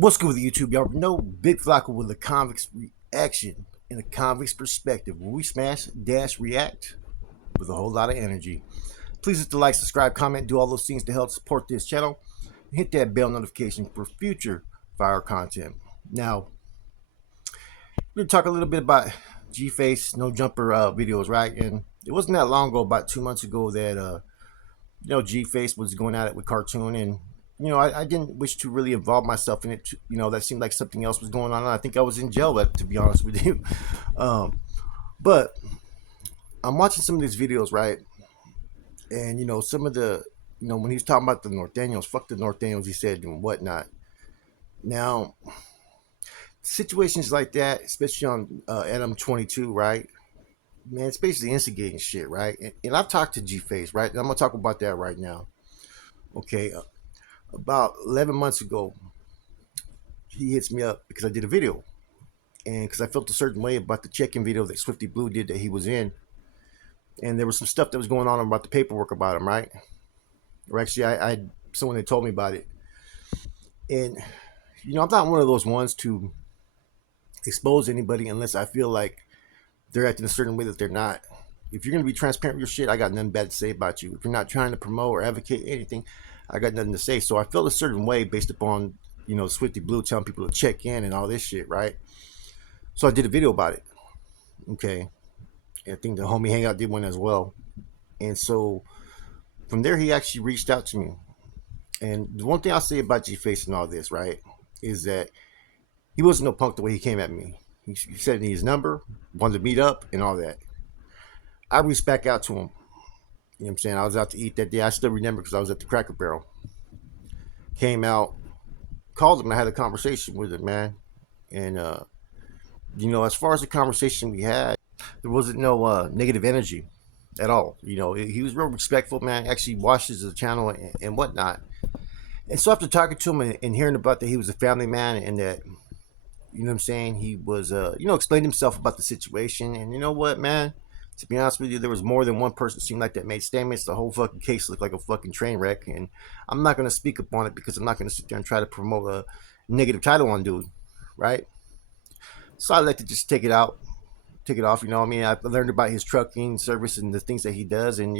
What's good with YouTube, y'all? No Big Flocka with a convict's reaction in a convict's perspective, where we smash, dash, react with a whole lot of energy. Please hit the like, subscribe, comment, do all those things to help support this channel. And hit that bell notification for future fire content. Now, we're gonna talk a little bit about G-Face No Jumper videos, right? And it wasn't that long ago, about 2 months ago, that G-Face was going at it with Cartoon, and I didn't wish to really involve myself in it. That seemed like something else was going on. And I think I was in jail, to be honest with you. But I'm watching some of these videos, right? And some of the, when he was talking about the North Daniels, fuck the North Daniels, he said, and whatnot. Now, situations like that, especially on Adam 22, right? Man, it's basically instigating shit, right? And I've talked to G-Face, right? And I'm gonna talk about that right now. Okay, about 11 months ago, he hits me up because I did a video, and because I felt a certain way about the check-in video that Swifty Blue did that he was in, and there was some stuff that was going on about the paperwork about him, right? Or actually, I had someone that told me about it, and I'm not one of those ones to expose anybody unless I feel like they're acting a certain way that they're not. If you're gonna be transparent with your shit, I got nothing bad to say about you. If you're not trying to promote or advocate anything, I got nothing to say. So I felt a certain way based upon Swifty Blue telling people to check in and all this shit, right? So I did a video about it. Okay, and I think the homie Hangout did one as well. And so from there, he actually reached out to me. And the one thing I'll say about G-Face and all this, right, is that he wasn't no punk the way he came at me. He said he his number, wanted to meet up, and all that. I reached back out to him. You know what I'm saying? I was out to eat that day. I still remember because I was at the Cracker Barrel. Came out, called him. I had a conversation with him, man. And, as far as the conversation we had, there wasn't no negative energy at all. He was real respectful, man. Actually watches the channel and whatnot. And so after talking to him and hearing about that he was a family man and that, what I'm saying, he was, explained himself about the situation. And you know what, man? To be honest with you, there was more than one person seemed like that made statements. The whole fucking case looked like a fucking train wreck. And I'm not going to speak up on it because I'm not going to sit there and try to promote a negative title on dude, right? So I like to just take it off. I mean, I learned about his trucking service and the things that he does. And,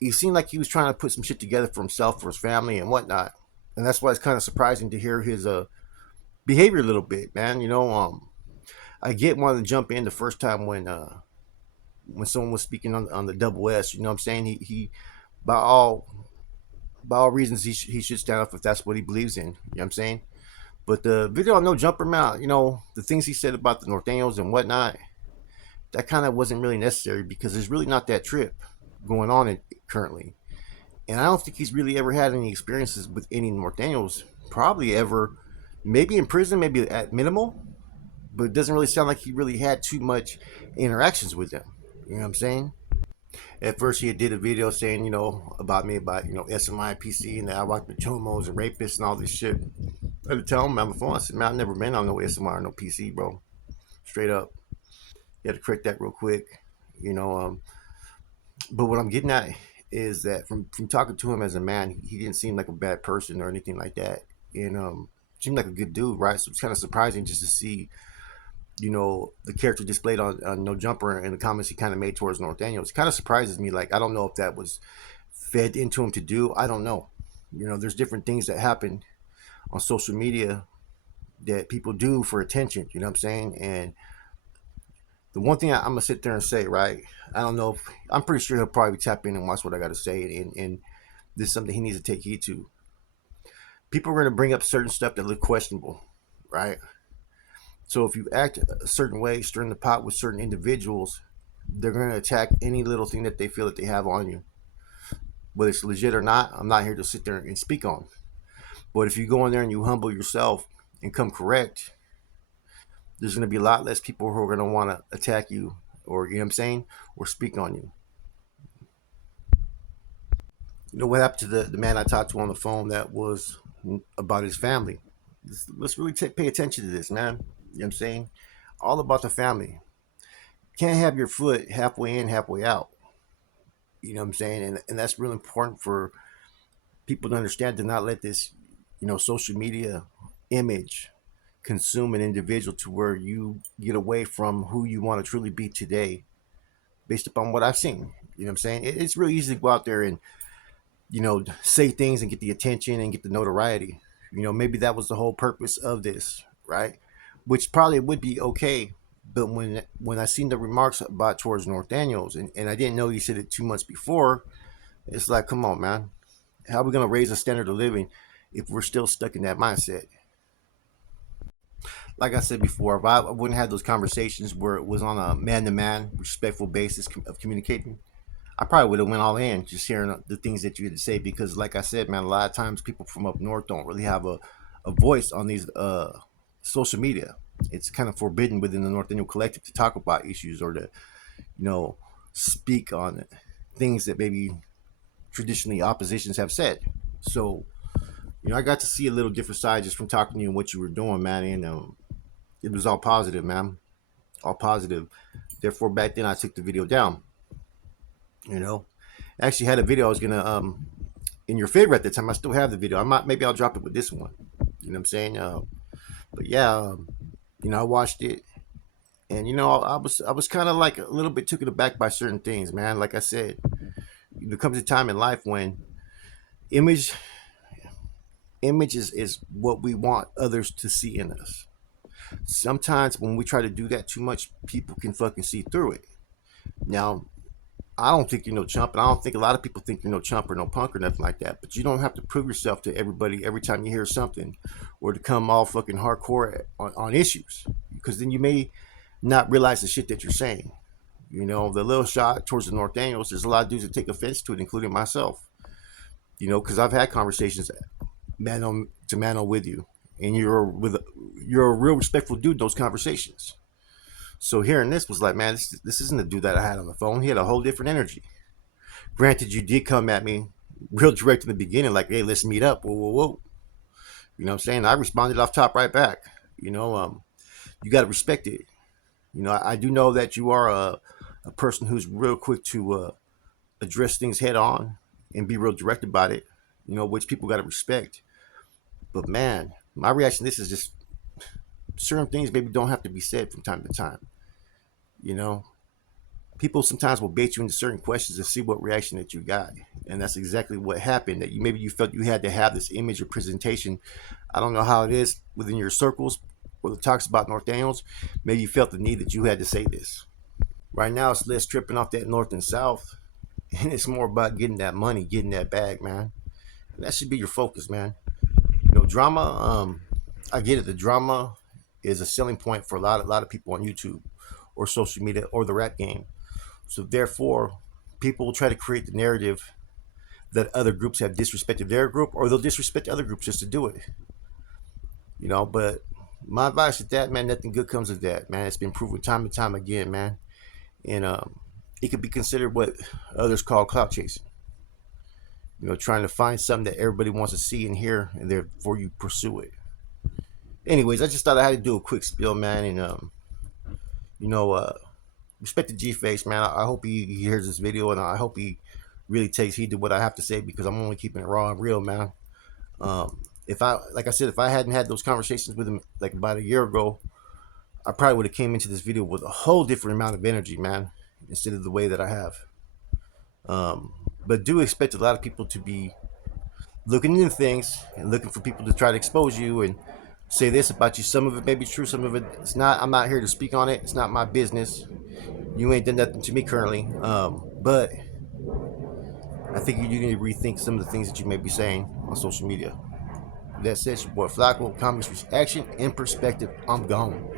he seemed like he was trying to put some shit together for himself, for his family and whatnot. And that's why it's kind of surprising to hear his behavior a little bit, man. I get wanted to jump in the first time when someone was speaking on the double S. You know what I'm saying? He by all reasons he should stand up if that's what he believes in. You know what I'm saying? But the video on No Jumper Mount, the things he said about the North Daniels and whatnot, that kind of wasn't really necessary because there's really not that trip going on currently. And I don't think he's really ever had any experiences with any North Daniels. Probably ever, maybe in prison, maybe at minimal, but it doesn't really sound like he really had too much interactions with them. You know what I'm saying? At first, he did a video saying, about me, about, SMI, PC, and that I rock with chomos and rapists and all this shit. I had to tell him on the phone, I said, man, I've never been on no SMI or no PC, bro. Straight up. You had to correct that real quick. You know, um, but what I'm getting at is that from talking to him as a man, he didn't seem like a bad person or anything like that. And seemed like a good dude, right? So it's kind of surprising just to see the character displayed on No Jumper and the comments he kind of made towards North Daniels. It kind of surprises me. Like, I don't know if that was fed into him to do. I don't know. There's different things that happen on social media that people do for attention. You know what I'm saying? And the one thing I'm gonna sit there and say, right? I don't know. I'm pretty sure he'll probably tap in and watch what I got to say, and this is something he needs to take heed to. People are gonna bring up certain stuff that look questionable, right? So if you act a certain way, stirring the pot with certain individuals, they're going to attack any little thing that they feel that they have on you. Whether it's legit or not, I'm not here to sit there and speak on. But if you go in there and you humble yourself and come correct, there's going to be a lot less people who are going to want to attack you or, you know what I'm saying, or speak on you. What happened to the man I talked to on the phone that was about his family? Let's really pay attention to this, man. You know what I'm saying? All about the family. Can't have your foot halfway in, halfway out. You know what I'm saying? And that's really important for people to understand, to not let this, social media image consume an individual to where you get away from who you want to truly be today based upon what I've seen. You know what I'm saying? It's really easy to go out there and, say things and get the attention and get the notoriety. Maybe that was the whole purpose of this, right? Which probably would be okay. But when I seen the remarks about towards North Daniels, and I didn't know you said it 2 months before, it's like, come on, man. How are we going to raise the standard of living if we're still stuck in that mindset? Like I said before, if I wouldn't have those conversations where it was on a man-to-man, respectful basis of communicating, I probably would have went all in just hearing the things that you had to say. Because, like I said, man, a lot of times people from up north don't really have a voice on these social media. It's kind of forbidden within the North Indian Collective to talk about issues or to, speak on things that maybe traditionally oppositions have said. So, I got to see a little different side just from talking to you and what you were doing, man. And it was all positive, man. All positive. Therefore, back then I took the video down. I actually had a video I was gonna in your favor at the time. I still have the video. Maybe I'll drop it with this one. You know what I'm saying? But yeah, I watched it, and I was kind of like a little bit taken aback by certain things, man. Like I said, there comes a time in life when image is what we want others to see in us. Sometimes when we try to do that too much, people can fucking see through it. Now, I don't think you're no chump, and I don't think a lot of people think you're no chump or no punk or nothing like that. But you don't have to prove yourself to everybody every time you hear something, or to come all fucking hardcore on issues, because then you may not realize the shit that you're saying. The little shot towards the North Daniels, there's a lot of dudes that take offense to it, including myself. Because I've had conversations man on to man on with you, and you're a real respectful dude in those conversations. So hearing this was like, man, this isn't the dude that I had on the phone. He had a whole different energy. Granted, you did come at me real direct in the beginning, like, hey, let's meet up. Whoa, whoa, whoa. You know what I'm saying? I responded off top right back. You got to respect it. I do know that you are a person who's real quick to address things head on and be real direct about it, which people got to respect. But man, my reaction to this is just certain things maybe don't have to be said from time to time. People sometimes will bait you into certain questions to see what reaction that you got, and that's exactly what happened. That maybe you felt you had to have this image or presentation. I don't know how it is within your circles where it talks about North Daniels. Maybe you felt the need that you had to say this. Right now, it's less tripping off that North and South, and it's more about getting that money, getting that bag, man. And that should be your focus, man. Drama. I get it. The drama is a selling point for a lot of people on YouTube or social media or the rap game. So therefore, people will try to create the narrative that other groups have disrespected their group, or they'll disrespect other groups just to do it. But my advice is that, man, nothing good comes of that, man. It's been proven time and time again, man. And it could be considered what others call clout chasing. Trying to find something that everybody wants to see and hear, and therefore you pursue it. Anyways, I just thought I had to do a quick spiel, man, and respect to G-Face, man. I hope he hears this video, and I hope he really takes heed to what I have to say, because I'm only keeping it raw and real, man. If I hadn't had those conversations with him like about a year ago, I probably would have came into this video with a whole different amount of energy, man, instead of the way that I have. But do expect a lot of people to be looking into things and looking for people to try to expose you and say this about you. Some of it may be true, some of it it's not. I'm not here to speak on it. It's not my business. You ain't done nothing to me currently. But I think you need to rethink some of the things that you may be saying on social media. That said, your boy Flacco, Comics Reaction in Perspective. I'm gone.